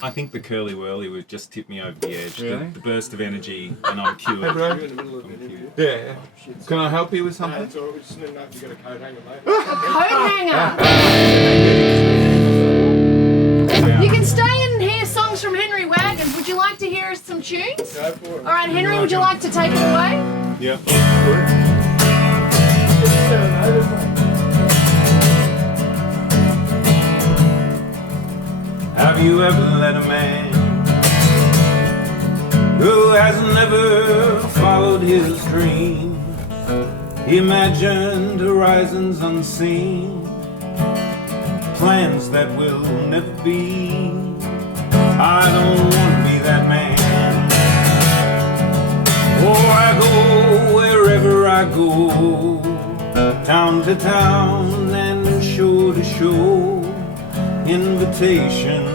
I think the curly whirly would just tip me over the edge. Really? The burst of energy, and I'm cured. Hey, bro. You're in the middle of an interview. Yeah. Can I help you with something? It's all right. We just need to know if you've got a coat hanger, mate. Coat hanger. You can stay and hear songs from Henry Wagons. Would you like to hear some tunes? Go for it. All right, Henry, would you like to take it away? Yep. Have you ever let a man who has never followed his dream? He imagined horizons unseen, plans that will never be. I don't want to be that man. Oh, I go wherever I go, town to town and shore to shore. Invitations,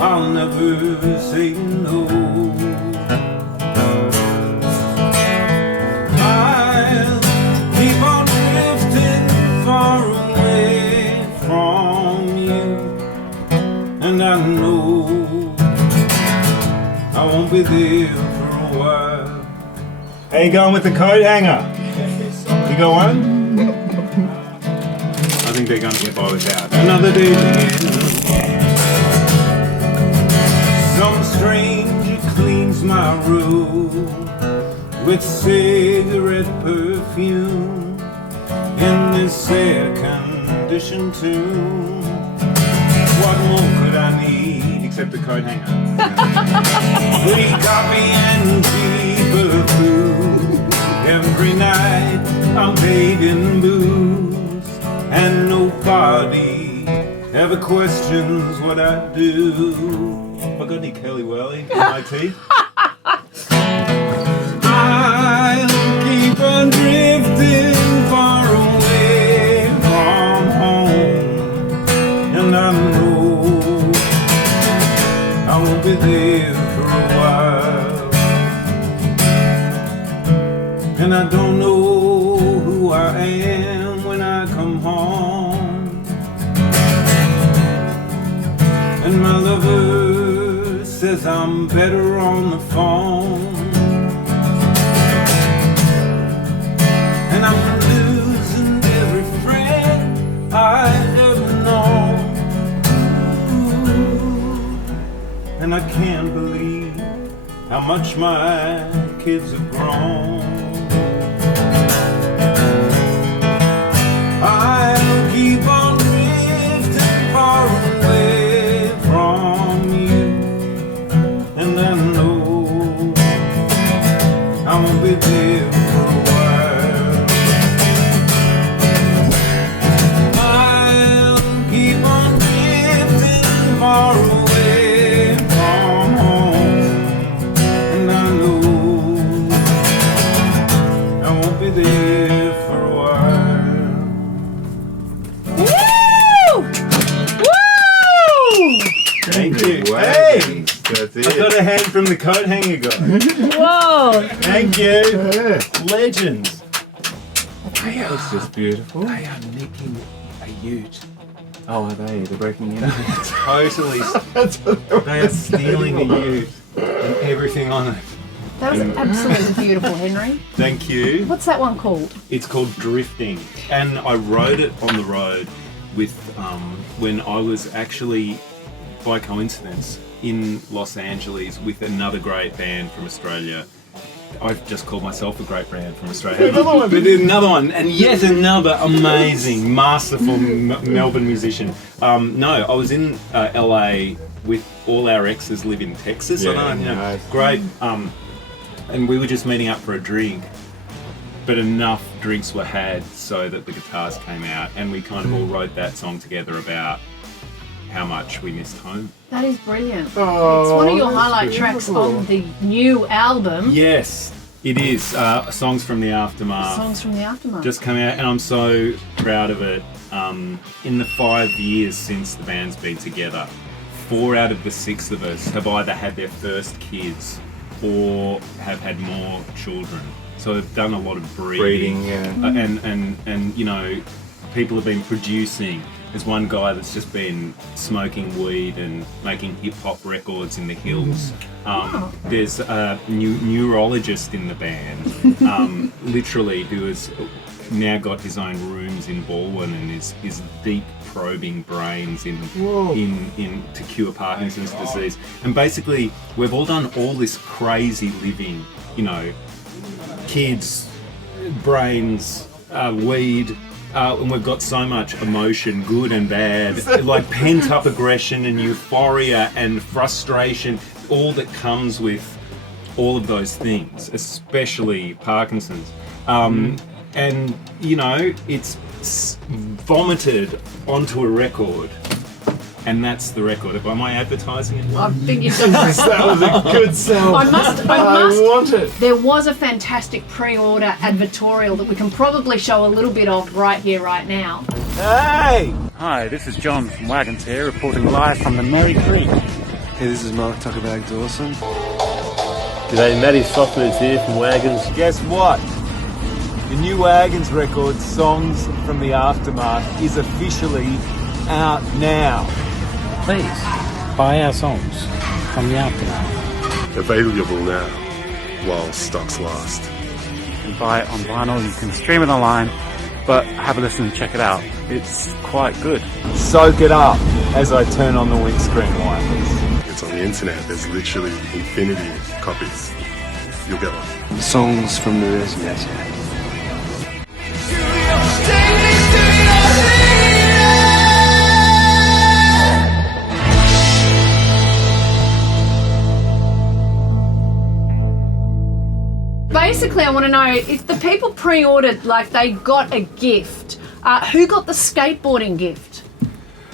I'll never say no. I'll keep on drifting far away from you, and I know I won't be there for a while. How you going with the coat hanger? You got one? I think they're going to get by without. Another day begins. Some stranger cleans my room with cigarette perfume in this air-conditioned tomb. What more could I need except a coat hanger? Free coffee and cheaper food. Every night I'm paid in booze, and nobody ever questions what I do. Have I got any curly whirly in my teeth? I'll keep on drifting far away from home, and I know I won't be there for a while, and I don't know who I am when I come home, and my lover says I'm better on the phone, and I'm losing every friend I've ever known. Ooh, and I can't believe how much my kids have grown. I'll keep on drifting far away from you, and I know I won't be there for a while. I'll keep on drifting far away from home, and I know I won't be there for a while. Woo! Woo! Thank you. Hey! Hey! That's I got a hand from the coat hanger guy. Whoa! Thank you. Yeah. Legends. That's just beautiful. They are nicking a ute. Oh, are they? They're breaking in. Totally. That's what They are stealing the ute and everything on it. That was absolutely beautiful, Henry. Thank you. What's that one called? It's called Drifting, and I rode it on the road with when I was actually, by coincidence, in Los Angeles with another great band from Australia. I've just called myself a great band from Australia. Another one. But another one, and yet another amazing, masterful Melbourne musician. No, I was in LA with all our exes live in Texas. Yeah, I know, you know, nice. great. And we were just meeting up for a drink, but enough drinks were had so that the guitars came out, and we kind of all wrote that song together about how much we missed home. That is brilliant. Oh, It's one of your that's highlight tracks beautiful. on the new album, Yes, it is. Songs from the Aftermath. Songs from the Aftermath. Just come out, and I'm so proud of it. In the 5 years since the band's been together, 4 out of the 6 of us have either had their first kids or have had more children. So they've done a lot of breeding. Yeah. And you know, people have been producing There's one guy that's just been smoking weed and making hip hop records in the hills. There's a neurologist in the band, literally, who has now got his own rooms in Baldwin and is deep probing brains in to cure Parkinson's disease. And basically, we've all done all this crazy living, you know, kids, brains, weed. And we've got so much emotion, good and bad, like pent-up aggression and euphoria and frustration, all that comes with all of those things, especially Parkinson's. And, you know, it's vomited onto a record, and that's the record. Am I advertising it? I think you've done That was a good sell. I must. I want it. There was a fantastic pre-order advertorial that we can probably show a little bit of right here, right now. Hey! Hi, this is John from Wagons here, reporting live from the Murray Creek. Hey, this is Mark Tuckerbag Dawson. G'day, Matty Softman's here from Wagons. Guess what? The new Wagons record, Songs from the Aftermath, is officially out now. Please, buy our songs from the Aftermath. Available now, while stocks last. You can buy it on vinyl, you can stream it online, but have a listen and check it out. It's quite good. Soak it up as I turn on the windscreen wipers. It's on the internet, there's literally infinity copies. You'll get one. Songs from the Resurrection. Basically, I want to know if the people pre-ordered, like they got a gift. Who got the skateboarding gift?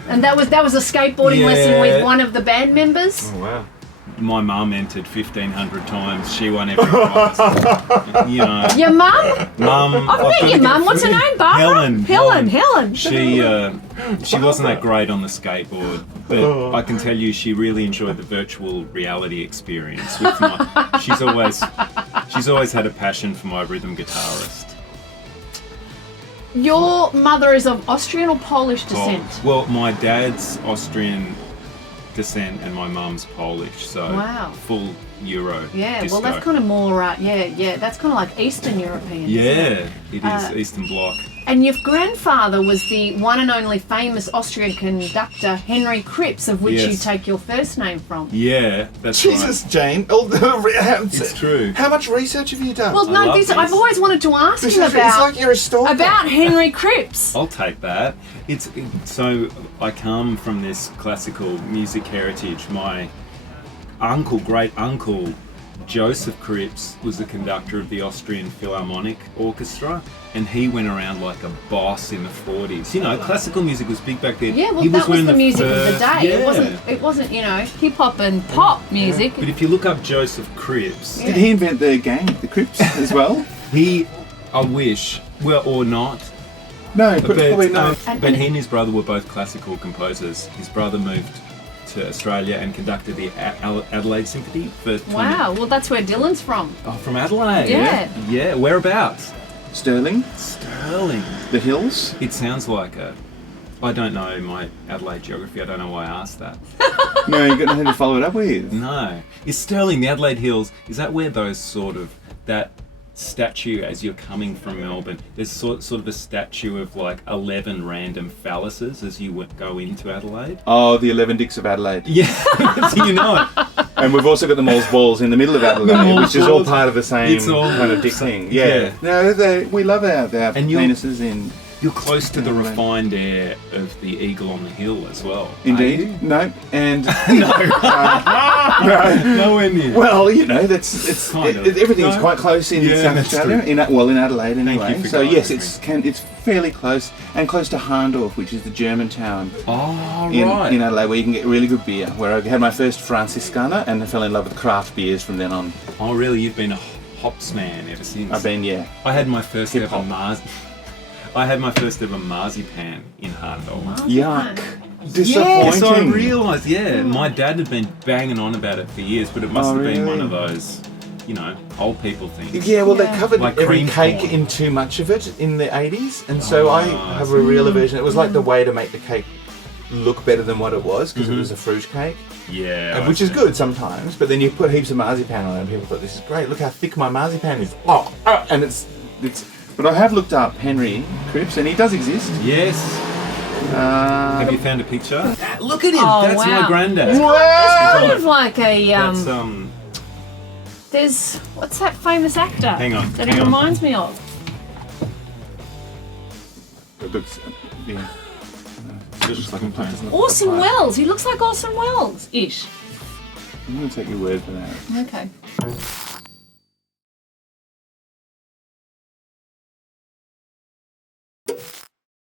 And that was a skateboarding lesson with one of the band members. Oh, wow. My mum entered 1,500 times. She won every prize. You know. Your mum? Mum. I've met your mum. What's her name? Barbara? Helen. She wasn't that great on the skateboard, but I can tell you she really enjoyed the virtual reality experience. With she's always had a passion for my rhythm guitarist. Your mother is of Austrian or Polish descent? Well, my dad's Austrian descent and my mum's Polish, so wow. Full Euro. Yeah, disco. well that's kind of more, that's kind of like Eastern European. Yeah, it is Eastern Bloc. And your grandfather was the one and only famous Austrian conductor Henry Kripps, of which you take your first name from. Yeah, that's Jesus, right. Jane. It's true. How much research have you done? Well, no, I've always wanted to ask him It's like you're a stalker. about Henry Kripps. I'll take that. So I come from this classical music heritage. My great uncle, Joseph Kripps, was the conductor of the Austrian Philharmonic Orchestra, and he went around like a boss in the 40s. You know, classical music was big back then. Yeah, well, he that was the music of the day. Yeah. It wasn't, hip hop and pop music. But if you look up Joseph Kripps, Did he invent the gang, the Crips, as well? I wish, well, or not. No, but probably not. But he and his brother were both classical composers. His brother moved to Australia and conducted the Adelaide Symphony for 20... Wow, well that's where Dylan's from. Oh, from Adelaide? Yeah. Yeah, whereabouts? Sterling, The Hills. It sounds like I don't know my Adelaide geography. I don't know why I asked that. No, you've got nothing to follow it up with. No. Is Stirling, the Adelaide Hills, is that where those that statue as you're coming from Melbourne, there's sort of a statue of like 11 random phalluses as you go into Adelaide? Oh, the 11 Dicks of Adelaide. Yeah, do you know it? And we've also got the Moles Balls in the middle of Adelaide, which is all part of the same It's all kind of dick thing. Yeah. No, we love our penises in... You're close to the refined air of the Eagle on the Hill as well. Indeed. No, and... Nowhere near. Well, everything is quite close in South Australia, in Adelaide anyway. So yes, it's fairly close, and close to Harndorf, which is the German town in Adelaide, where you can get really good beer. Where I had my first Franziskaner and I fell in love with craft beers from then on. Oh really? You've been a hops man ever since? I've been, yeah. I had my first ever marzipan in Harndorf. Yuck. Disappointing. Yes, I realised, my dad had been banging on about it for years, but it must have been one of those old people things. Yeah, well, they covered Like every cream cake corn. in too much of it in the 80s, and so I have a real aversion. It was like the way to make the cake look better than what it was, because it was a fruit cake. Yeah. Which is good sometimes, but then you put heaps of marzipan on it and people thought, this is great, look how thick my marzipan is. And it's. But I have looked up Henry Cripps, and he does exist. Yes. Have you found a picture? Look at him. Oh, That's wow. my granddad. It's kind of like a That's there's what's that famous actor? Hang on, That hang it on. reminds me of. It looks, yeah. Just like a Orson Welles. He looks like Orson Welles ish. I'm going to take your word for that. Okay.